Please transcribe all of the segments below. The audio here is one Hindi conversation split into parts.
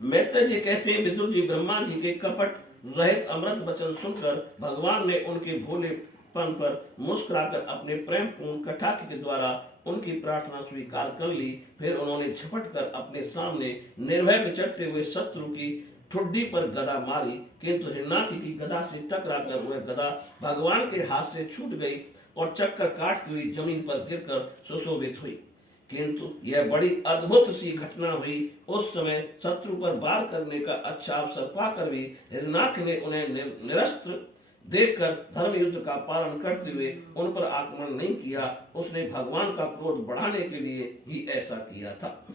मैत्रेय जी कहते हैं, विदुर जी ब्रह्मा जी के कपट रहित अमृत वचन सुनकर भगवान ने उनके भोलेपन पर मुस्कुराकर अपने प्रेम पूर्ण कटाक्ष के द्वारा उनकी प्रार्थना स्वीकार कर ली। फिर उन्होंने झपट कर अपने सामने निर्भय विचरते हुए शत्रु की ठुड्डी पर गदा मारी, किंतु हिरणाक्ष की गदा से टकराकर वह गदा भगवान के हाथ से छूट गई और चक्कर काटती हुई जमीन पर गिरकर सुशोभित हुई। किंतु यह बड़ी अद्भुत सी घटना हुई। उस समय शत्रु पर वार करने का अच्छा अवसर पाकर भी हिरणाक्ष ने उन्हें निरस्त्र देखकर धर्म युद्ध का पालन करते हुए उन पर आक्रमण नहीं किया। उसने भगवान का क्रोध बढ़ाने के लिए ही ऐसा किया था।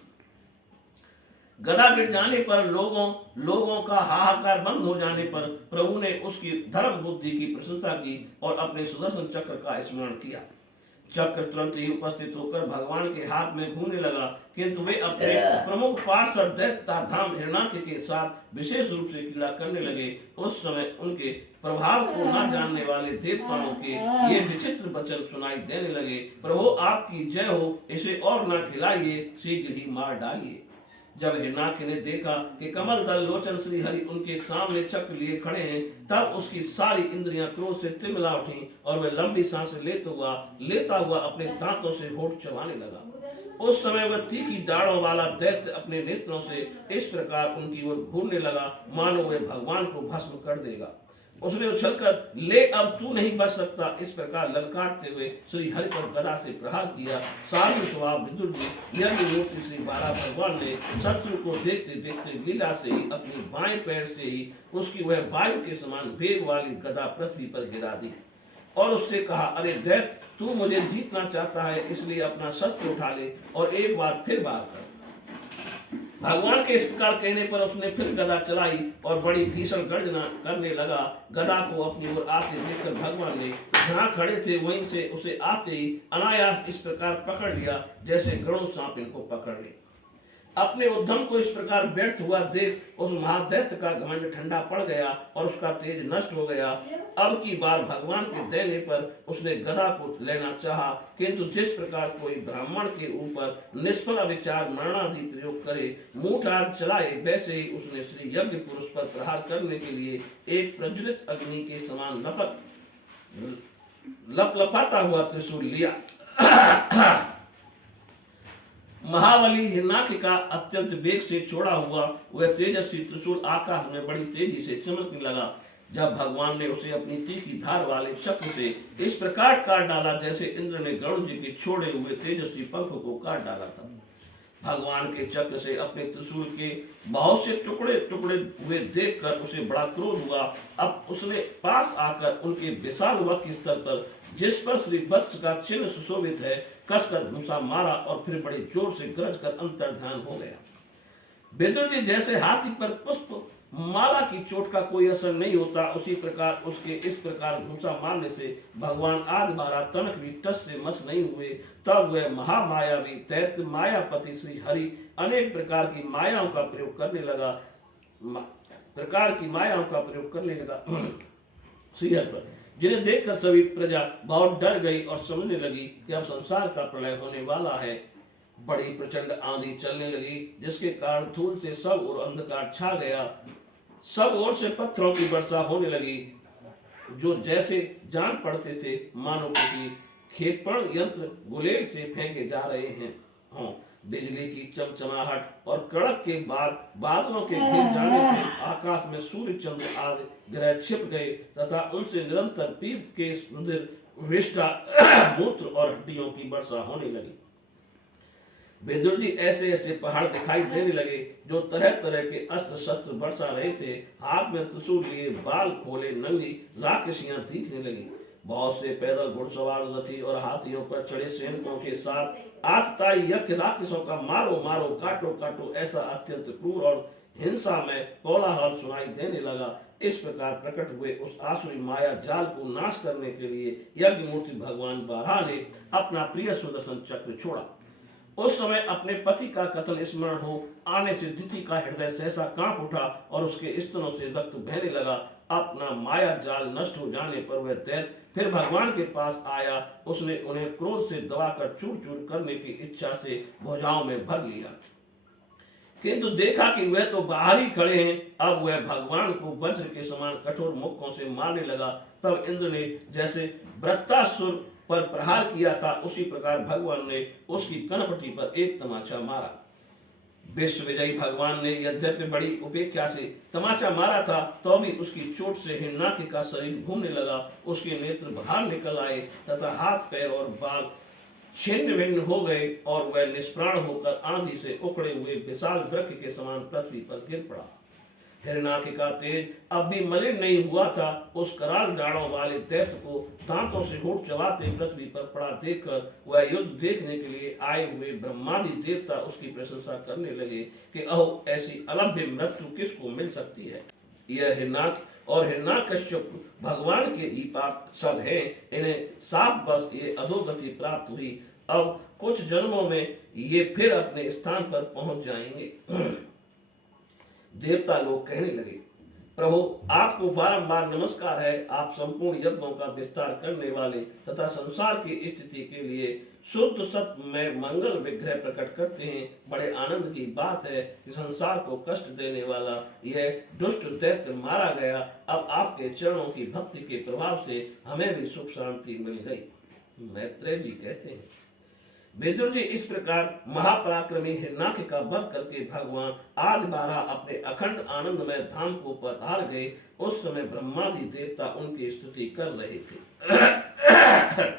गदा गिर जाने पर लोगों का हाहाकार बंद हो जाने पर प्रभु ने उसकी धर्म बुद्धि की प्रशंसा की और अपने सुदर्शन चक्र का स्मरण किया। चक्र तुरंत ही उपस्थित होकर भगवान के हाथ में घूमने लगा, किंतु वे अपने प्रमुख पार्षद दैत्याधाम हिरणाक्ष के साथ विशेष रूप से क्रीड़ा करने लगे। उस समय उनके प्रभाव को न जानने वाले देवताओं के ये विचित्र वचन सुनाई देने लगे, प्रभु आपकी जय हो, इसे और न खिलाइए, शीघ्र ही मार डालिए। जब हिरणाक्ष ने देखा कि कमल दल लोचन श्री हरि उनके सामने चक्र लिए खड़े हैं, तब उसकी सारी इंद्रियां क्रोध से तिलमिला उठी और वह लंबी सांसें लेता हुआ अपने दांतों से होठ चबाने लगा। उस समय वह तीखी दाढ़ों वाला दैत्य अपने नेत्रों से इस प्रकार उनकी ओर घूरने लगा, मानो वह भगवान को भस्म कर देगा। उसने उछलकर ले अब तू नहीं बच सकता, इस प्रकार ललकारते हुए श्री हरि पर गदा से प्रहार किया। साधु स्वभाव विदुर जी यज्ञ मूर्ति श्री बाला भगवान ने शत्रु को देखते देखते लीला से ही अपनी बाएं पैर से ही उसकी वह वायु के समान वेग वाली गदा पृथ्वी पर गिरा दी और उससे कहा, अरे दैत्य, तू मुझे जीतना चाहता है, इसलिए अपना शस्त्र उठा ले और एक बार फिर वार कर। भगवान के इस प्रकार कहने पर उसने फिर गदा चलाई और बड़ी भीषण गर्जना करने लगा। गदा को अपनी ओर आते देखकर भगवान ने जहाँ खड़े थे वहीं से उसे आते ही अनायास इस प्रकार पकड़ लिया जैसे गरुड़ सांप इनको पकड़ ले। अपने उद्यम को इस प्रकार व्यर्थ हुआ देख उस महादैत्य का घमंड ठंडा पड़ गया और उसका तेज नष्ट हो गया। अब की बार भगवान के देने पर उसने गदा को लेना चाहा, किंतु जिस प्रकार कोई ब्राह्मण के ऊपर निष्फल विचार मरणादि प्रयोग करे, मूठार चलाए, वैसे ही उसने श्री यज्ञ पुरुष पर प्रहार करने के लिए एक प्रज्वलित अग्नि के समान लपलपाता हुआ त्रिशूल लिया। महाबली हिरणाक्ष का अत्यंत वेग से छोड़ा हुआ वह तेजस्वी त्रिशूल आकाश में बड़ी तेजी से चमकने लगा। जब भगवान ने उसे अपनी तीखी धार वाले चक्र से इस प्रकार काट डाला जैसे इंद्र ने गरुड़ जी के छोड़े हुए तेजस्वी पंखों को काट डाला था। भगवान के चक्र से अपने त्रिशूल के बहुत से टुकड़े टुकड़े हुए देखकर उसे बड़ा क्रोध हुआ। अब उसने पास आकर उनके विशाल वक्र स्थल पर, जिस पर श्री वत्स का चिन्ह सुशोभित है, कसकर घूंसा मारा और फिर बड़े जोर से गरज कर अंतर्ध्यान हो गया। विदुर जी जैसे हाथी पर पुष्प माला की चोट का कोई असर नहीं होता, उसी प्रकार उसके इस प्रकार घूंसा मारने से भगवान आग बारा तनक भी टस से मस नहीं हुए। तब वह महामायावी दैत्य मायापति श्री हरि अनेक प्रकार की मायाओं का प्रयोग करने लगा श्रीहरि पर, जिन्हें देखकर सभी प्रजा बहुत डर गई और समझने लगी कि अब संसार का प्रलय होने वाला है। बड़ी प्रचंड आंधी चलने लगी, जिसके कारण धूल से सब और अंधकार छा गया। सब ओर से पत्थरों की वर्षा होने लगी, जो जैसे जान पड़ते थे मानो किसी खेपण यंत्र गुलेल से फेंके जा रहे हैं। बिजली की चमचमाहट और कड़क के बाद बादलों के घिर जाने से आकाश में सूर्य चंद्र आदि ग्रह छिप गए तथा उनसे निरंतर पीप के रुधिर, विष्ठा, मूत्र और हड्डियों की वर्षा होने लगी। विदुर जी ऐसे ऐसे पहाड़ दिखाई देने लगे जो तरह तरह के अस्त्र शस्त्र बरसा रहे थे। हाथ में त्रिशूल लिए बाल खोले नंगी राक्षसियां दिखने लगी। बहुत से पैदल घुड़सवार रथी और हाथियों पर चढ़े सैनिकों के साथ आतताई यक्ष राक्षसों का मारो मारो काटो काटो ऐसा अत्यंत क्रूर और हिंसा में कोलाहल सुनाई देने लगा। इस प्रकार प्रकट हुए उस आसुरी माया जाल को नाश करने के लिए यज्ञ मूर्ति भगवान बारहा ने अपना प्रिय सुदर्शन चक्र छोड़ा। उस समय अपने पति का कथन स्मरण हो आने से दिति का हृदय सहसा कांप उठा और उसके स्तनों से रक्त बहने लगा। अपना माया जाल नष्ट हो जाने पर वह दैत्य फिर भगवान के पास आया। उसने उन्हें क्रोध से दबाकर चूर चूर करने की इच्छा से भुजाओं में भर लिया, किंतु देखा कि वह तो बाहर ही खड़े हैं। अब वह भगवान को वज्र के समान कठोर मुक्कों से मारने लगा। तब इंद्र ने जैसे वृत्तासुर पर प्रहार किया था, उसी प्रकार भगवान ने उसकी कनपटी पर एक तमाचा मारा। विश्व विजयी भगवान ने यद्यपि बड़ी उपेक्षा से तमाचा मारा था, तो भी उसकी चोट से हिरणाक्ष का शरीर घूमने लगा। उसके नेत्र बाहर निकल आए तथा हाथ पैर और बाल छिन्न भिन्न हो गए और वह निष्प्राण होकर आंधी से उखड़े हुए विशाल वृक्ष के समान पृथ्वी पर गिर पड़ा। हिरणाक्ष का तेज अब भी मलिन नहीं हुआ था। उस कराल दाढ़ों वाले दैत्य को दांतों से होठ चबाते पृथ्वी पर पड़ा देखकर वह युद्ध देखने के लिए आए हुए ब्रह्मादि देवता उसकी प्रशंसा करने लगे कि अहो, ऐसी अलभ्य मृत्यु किसको मिल सकती है। यह हिरणाक्ष और हिरण्यकश्यप भगवान के ही पार्षद हैं। इन्हें साफ बस ये अधोगति प्राप्त हुई। अब कुछ जन्मों में ये फिर अपने स्थान पर पहुंच जाएंगे। देवता लोग कहने लगे, प्रभु आपको बारंबार नमस्कार है। आप संपूर्ण यज्ञों का विस्तार करने वाले तथा संसार की स्थिति के लिए शुद्ध सत्य में मंगल विग्रह प्रकट करते हैं। बड़े आनंद की बात है कि संसार को कष्ट देने वाला यह दुष्ट दैत्य मारा गया। अब आपके चरणों की भक्ति के प्रभाव से हमें भी सुख शांति मिल गई। मैत्रेय जी कहते हैं, विदुर जी इस प्रकार महापराक्रमी हिरणाक्ष का वध करके भगवान आदि बारह अपने अखंड आनंदमय धाम को पधार गए। उस समय ब्रह्मादि देवता उनकी स्तुति कर रहे थे।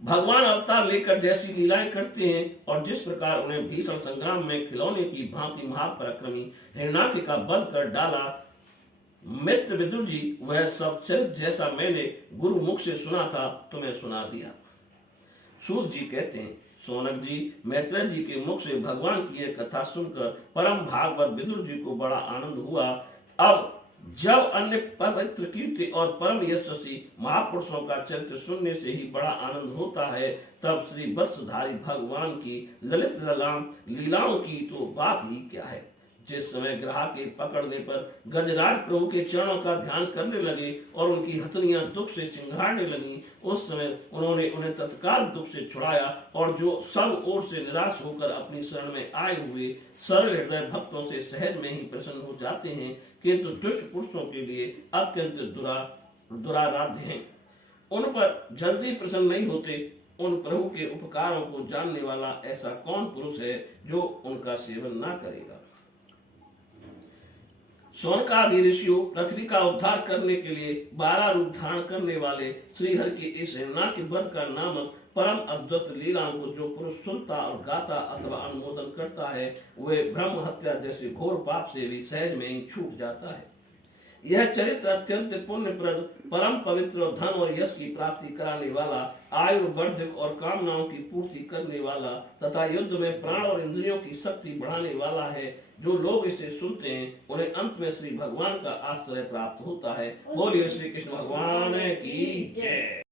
भगवान अवतार लेकर जैसी लीलाएं करते हैं और जिस प्रकार उन्हें भीषण संग्राम में खिलौने की भांति महापराक्रमी हिरणाक्ष का वध कर डाला, मित्र विदुर जी वह सब चरित्र जैसा मैंने गुरु मुख से सुना था तुम्हें सुना दिया। सूत जी कहते हैं, सोनक जी मैत्रेय जी के मुख से भगवान की यह कथा सुनकर परम भागवत विदुर जी को बड़ा आनंद हुआ। अब जब अन्य पवित्र कीर्ति और परम यशस्वी महापुरुषों का चरित्र सुनने से ही बड़ा आनंद होता है, तब श्री वस्त्रधारी भगवान की ललित लीलाओं की तो बात ही क्या है। जिस समय ग्राह के पकड़ने पर गजराज प्रभु के चरणों का ध्यान करने लगे और उनकी हथनियां दुख से चिंगारने लगी, उस समय उन्होंने उन्हें तत्काल दुख से छुड़ाया और जो सब ओर से निराश होकर अपनी शरण में आए हुए सरल हृदय भक्तों से सहज में ही प्रसन्न हो जाते हैं, किंतु दुष्ट पुरुषों के लिए अत्यंत दुराराध्य हैं। उन पर जल्दी प्रसन्न नहीं होते। उन प्रभु के उपकारों को जानने वाला ऐसा कौन पुरुष है जो उनका सेवन ना करेगा। शौनकादि ऋषियों पृथ्वी का उद्धार करने के लिए 12 रूप धारण करने वाले श्री हरि के इस हिरणाक्ष वध का नामक परम अद्भुत लीलाओं को जो पुरुष सुनता और गाता अथवा अनुमोदन करता है, वह ब्रह्म हत्या जैसे घोर पाप से भी सहज में ही छूट जाता है। यह चरित्र अत्यंत पुण्यप्रद, परम पवित्र और धन और यश की प्राप्ति कराने वाला, आयु वर्धक और कामनाओं की पूर्ति करने वाला तथा युद्ध में प्राण और इंद्रियों की शक्ति बढ़ाने वाला है। जो लोग इसे सुनते हैं उन्हें अंत में श्री भगवान का आश्रय प्राप्त होता है। बोलिए श्री कृष्ण भगवान की जय।